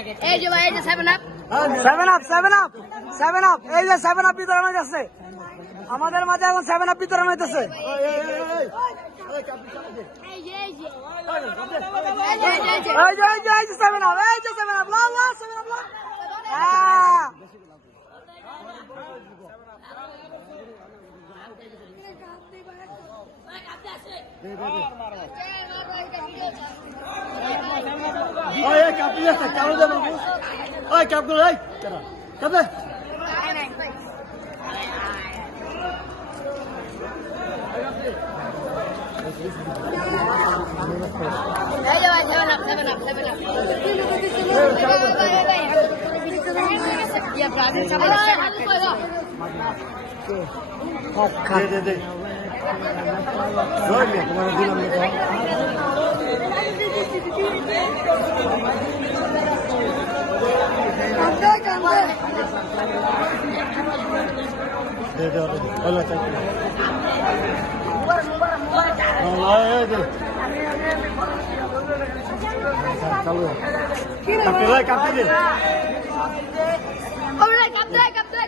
এই যে ভাই, এই যে 7 আপ। 7 আপ 7 আপ 7 আপ, এই যে 7 আপ বিতরণ হইতেছে আমাদের মাঝে, এখন 7 আপ বিতরণ হইতেছে। এই যে, এই যে। এই যে, এই যে। এই যে 7 আপ, এই যে 7 আপ, লা লা 7 আপ লা। হ্যাঁ ওই কাপ দিয়ে কাপ দে বাবু, ওই কাপ গুলো এই কাপ দে। এই যে ভাই, 7 আপ 7 আপ 7 আপ। ইয়া ব্রাজিল সামনে দে দে দে ওই মে তোমার দিলাম না দে দে ওলা চাই ওলা এই দে চালু কাপ দে কাপ দে। ওরে কাপ দে, কাপ দে।